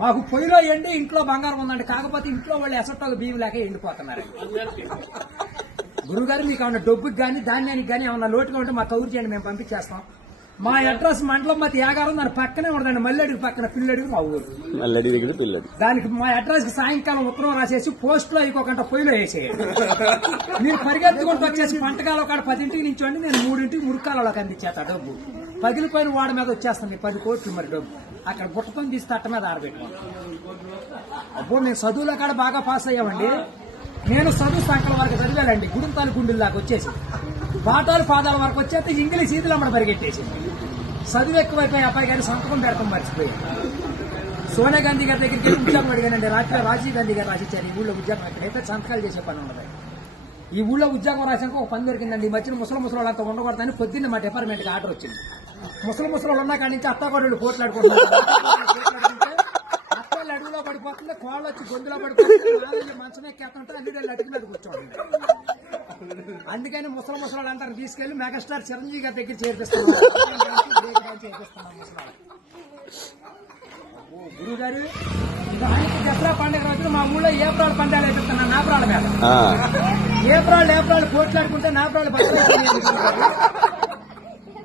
మాకు పొయ్యిలో ఎండి ఇంట్లో బంగారం ఉందండి. కాకపోతే ఇంట్లో వాళ్ళు ఎసట్టు బియ్యం లేక ఎండిపోతున్నారు. గురుగారు మీకు ఏమన్నా డబ్బుకి కానీ ధాన్యానికి కానీ ఏమన్నా లోటుగా ఉంటే మా కౌరు చేయండి మేము పంపించేస్తాం. మా అడ్రస్ మండలం మతి యాగారం దాని పక్కనే ఉండదండి. మల్లెడికి పక్కన పిల్లడికి మా ఊరు నల్లడి దగ్గర పిల్లడి దానికి మా అడ్రస్కి సాయంకాలం ఉత్తరం రాసేసి పోస్ట్లో ఇంకొకంట పొయ్యిలో వేసేయండి. మీరు పరిగెత్తుకుంటూ వచ్చేసి పంటకాల ఒక పదింటికి నించోండి. నేను మూడింటికి మురుకాలలోకి అందించేత డబ్బు. పగిలిపోయిన వాడి మీద వచ్చేస్తుంది పది కోట్లు మరి డబ్బు. అక్కడ బుట్టకొని తీసి తట్ట మీద ఆరబెట్టుకోండి. అప్పుడు నేను చదువులో కాడ బాగా పాస్ అయ్యామండి. నేను చదువు సంకల వరకు చదివానండి గుడింతాలు గుండెల దాకా వచ్చేసి. పాఠాలు పాదాల వరకు వచ్చేస్తే ఇంగ్లీష్ ఈదులు అమ్మడ పరిగెట్టేసింది. చదువు ఎక్కువైపోయి అబ్బాయి గారి సంతకం పెడతాం మర్చిపోయాను సోనియా గాంధీ గారి దగ్గరికి వెళ్ళి ఉద్యోగం అడిగానండి. రాత్రి రాజీవ్ గాంధీ గారు రాసిచ్చారు. ఈ ఊళ్ళో ఉద్యోగం ఎక్కడైతే సంతకాలు చేసే పని ఉండదు ఈ ఊళ్ళో ఉద్యోగం రాసాక ఒక పని దొరికిందండి. ఈ మధ్యన ముసలి ముసలి వాళ్ళంతా ఉండకూడదని పొద్దున్న మా డిపార్ట్మెంట్కి ఆర్డర్ వచ్చింది. ముసలి ముసలి వాళ్ళు ఉన్నా కాడి నుంచి అత్తాకోడళ్ళు పోట్లాడుకుంటున్నారు. అత్తలు అడుగులో పడిపోతుంది కోళ్ళు వచ్చి గొంతులో పడిపోతుంది నాలుగు మంచం ఎక్కేస్తుంటే అల్లుడు అడుగు మీద కూర్చోండి అందుకని ముసలి ముసలి అంటారు తీసుకెళ్ళి మెగాస్టార్ చిరంజీవి గారి దగ్గర చేర్పిస్తున్నాం గురువు గారు దసరా పండుగ రోజున మా ఊళ్ళో ఏప్రాల్ పండుగ వేపిస్తున్నా నాపురాల మీద ఆ, ఏప్రాల్ ఏప్రాల్ పోట్లాడుకుంటే నాపురాలు బట్టలు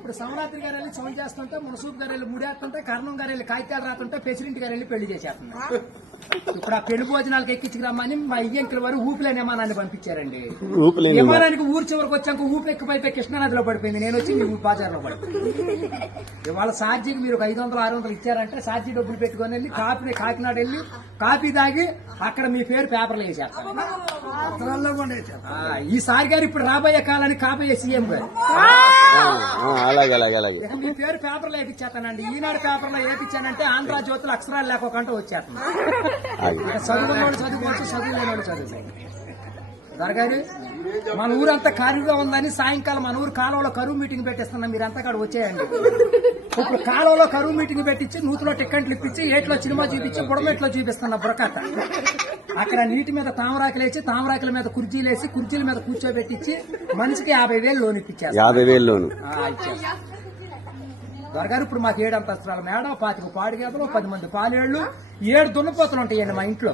ఇప్పుడు సమరాత్రి గారు వెళ్ళి సౌండ్ చేస్తుంటే మునసూప్ గారు వెళ్ళి ముడేస్తుంటే కర్ణం గారు వెళ్ళి కాగితాలు రాస్తుంటే ప్రెసిడెంట్ గారు వెళ్ళి పెళ్ళి చేసేస్తున్నారు. ఇప్పుడు ఆ పెళ్ళి భోజనాలకు ఎక్కించుకురమ్మని మా ఇయ్యంకుల వారు ఊపిలేని విమానాన్ని పంపించారండి. విమానానికి ఊరు చివరికి వచ్చాక ఊపి ఎక్కిపోయిపోయి కృష్ణానదిలో పడిపోయింది. నేను వచ్చి మీ బజార్లో పడిపోయింది ఇవాళ ఛార్జీకి మీరు ఒక ఐదు వందలు ఆరు వందలు ఇచ్చారంటే ఛార్జీ డబ్బులు పెట్టుకొని వెళ్ళి కాపీ కాకినాడ వెళ్ళి కాపీ తాగి అక్కడ మీ పేరు పేపర్లో వేసేస్తాను ఆ, ఈసారి గారు ఇప్పుడు రాబోయే కాలానికి కాబోయే సీఎం గారు. అలాగే అలాగే అలాగే. మీ పేరు పేపర్లో వేపించేస్తానండి ఈనాడు పేపర్లో వేపించానంటే ఆంధ్ర జ్యోతులు అక్షరాలు లేకోకుండా వచ్చేస్తాను చదువుకున్న వాళ్ళు చదువుకోవచ్చు చదువు లేని వాళ్ళు చదువుకోవచ్చు. దొరగారు మన ఊరంతా ఖాళీగా ఉందని సాయంకాలం మన ఊరు కాలువలో కరువు మీటింగ్ పెట్టిస్తున్నాం మీరంతా అక్కడ వచ్చేయండి. ఇప్పుడు కాలువలో కరువు మీటింగ్ పెట్టించి నూతిలో టిక్కెట్లు ఇప్పించి ఏట్లో సినిమా చూపించి బుడమెట్లో చూపిస్తున్న బురకట్ట అక్కడ నీటి మీద తామరాకులు వేసి తామరాకుల మీద కుర్చీలు వేసి కుర్చీల మీద కూర్చోబెట్టించి మనిషికి యాభై వేలు లోన్ ఇప్పించారు యాభై వేల్లోను దొరగారు ఇప్పుడు మాకు ఏడు అంతస్తుల మేడ పాతిక పాడి గేదలు పది మంది పాలేళ్ళు ఏడు దున్నపోతులు ఉంటాయండి మా ఇంట్లో.